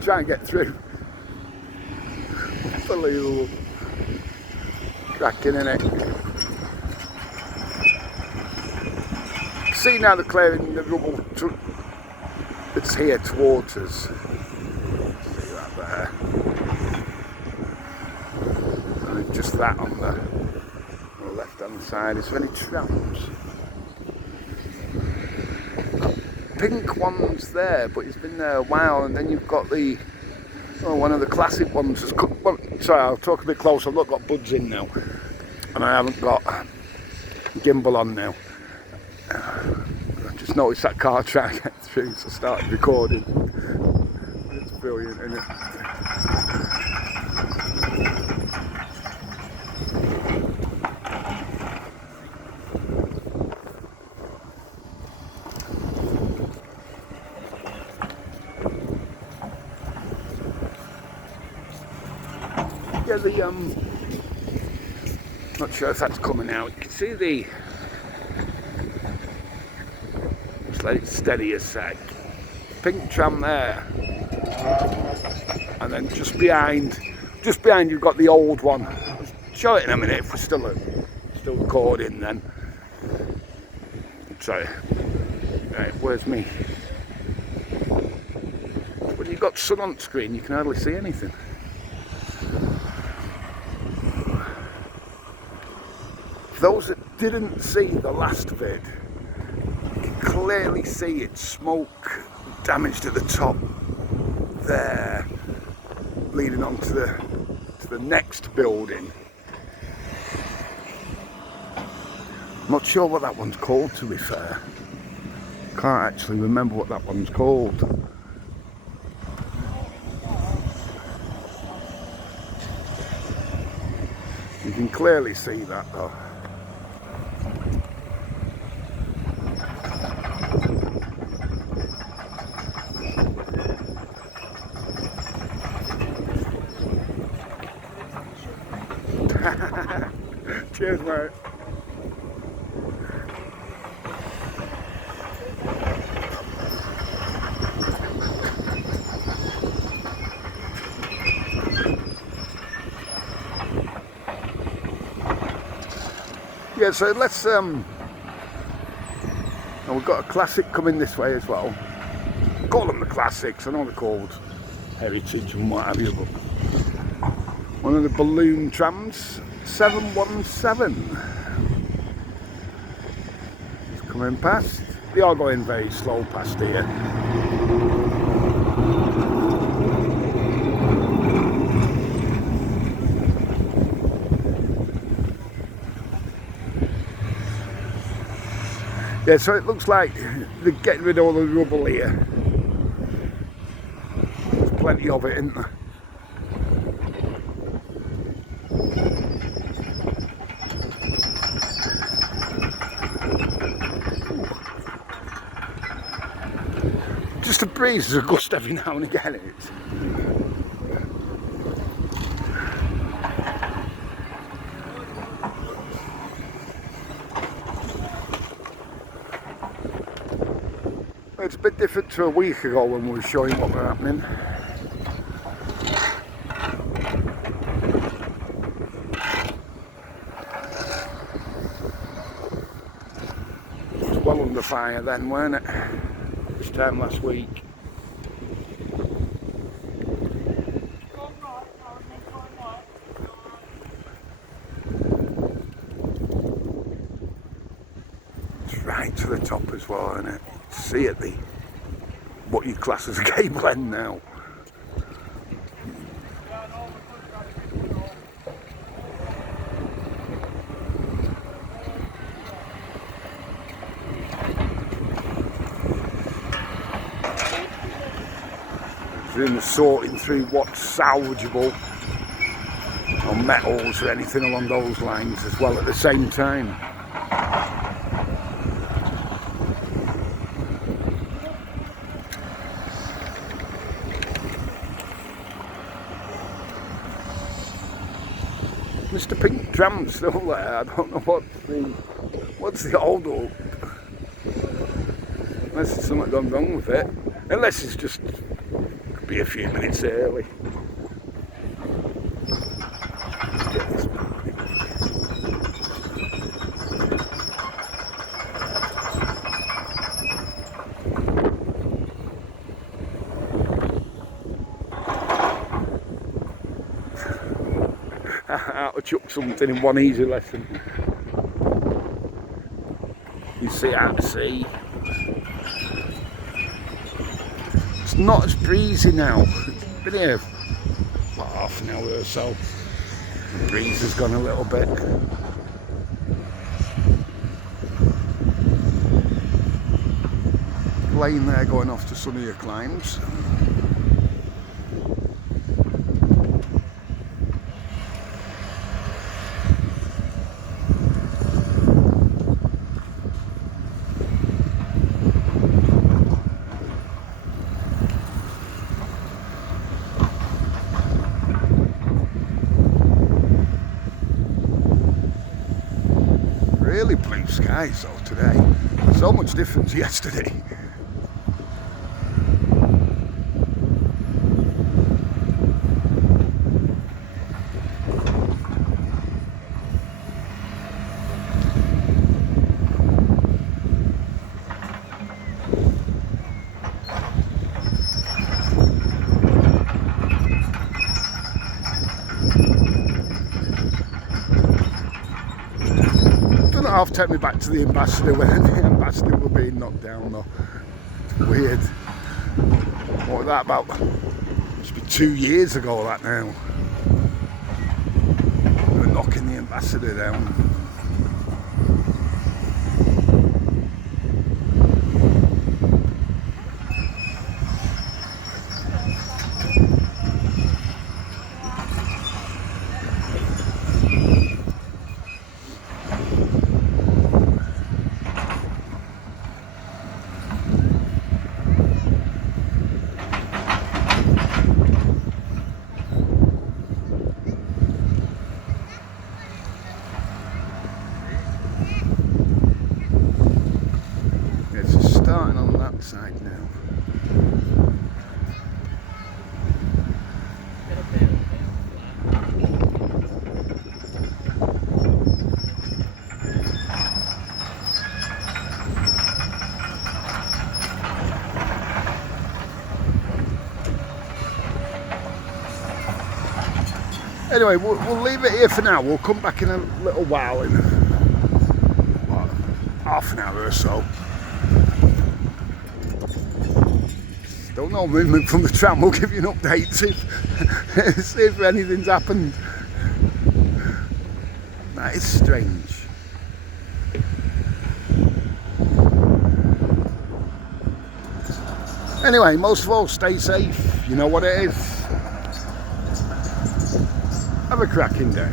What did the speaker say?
Try and get through. Unbelievable. Cracking, innit? See now they're clearing the rubble that's here towards us. See that there? And just that on the left hand side. Is there any trams? Pink one's there, but it's been there a while, and then you've got the one of the classic ones. Well, sorry, I'll talk a bit closer. I've not got buds in now, and I haven't got gimbal on now. I just noticed that car trying to get through, so I started recording. It's brilliant, isn't it? Yeah, not sure if that's coming out. You can see the, just let it steady a sec, pink tram there, and then just behind you've got the old one. I'll show it in a minute if we're still recording then. Sorry, right, where's me? When you've got sun on screen you can hardly see anything. Those that didn't see the last vid, you can clearly see it's smoke damaged at the top there, leading on to the next building. I'm not sure what that one's called, to be fair. Can't actually remember what that one's called. You can clearly see that though. Cheers, mate. Yeah, so let's and we've got a classic coming this way as well. Call them the classics. I know they're called heritage and what have you, but one of the balloon trams, 717. It's coming past. They are going very slow past here. Yeah, so it looks like they're getting rid of all the rubble here. There's plenty of it, isn't there? Just a breeze, there's a gust every now and again. It's a bit different to a week ago when we were showing what was happening. It was well under fire then, weren't it? This time last week. It's right to the top as well, isn't it? See at the what you class as a cable end now. Doing the sorting through what's salvageable or metals or anything along those lines as well at the same time. Mr. Pink Tram's still there. I don't know what's the hold up. Unless there's something gone wrong with it. Unless it's just could be a few minutes early. Get this moving. How to chuck something in one easy lesson. You see out to sea. It's not as breezy now. It's been here about half an hour or so. The breeze has gone a little bit. Plane there going off to sunnier climes. Really blue skies though today. So much different to yesterday. Half take me back to the Ambassador when the Ambassador were being knocked down though. It's weird. What was that about? Must be 2 years ago that now. They were knocking the Ambassador down. Starting on that side now. Anyway, we'll leave it here for now. We'll come back in a little while, in what, half an hour or so. Still no movement from the tram. We'll give you an update, see if anything's happened. That is strange. Anyway, most of all, stay safe. You know what it is. Have a cracking day.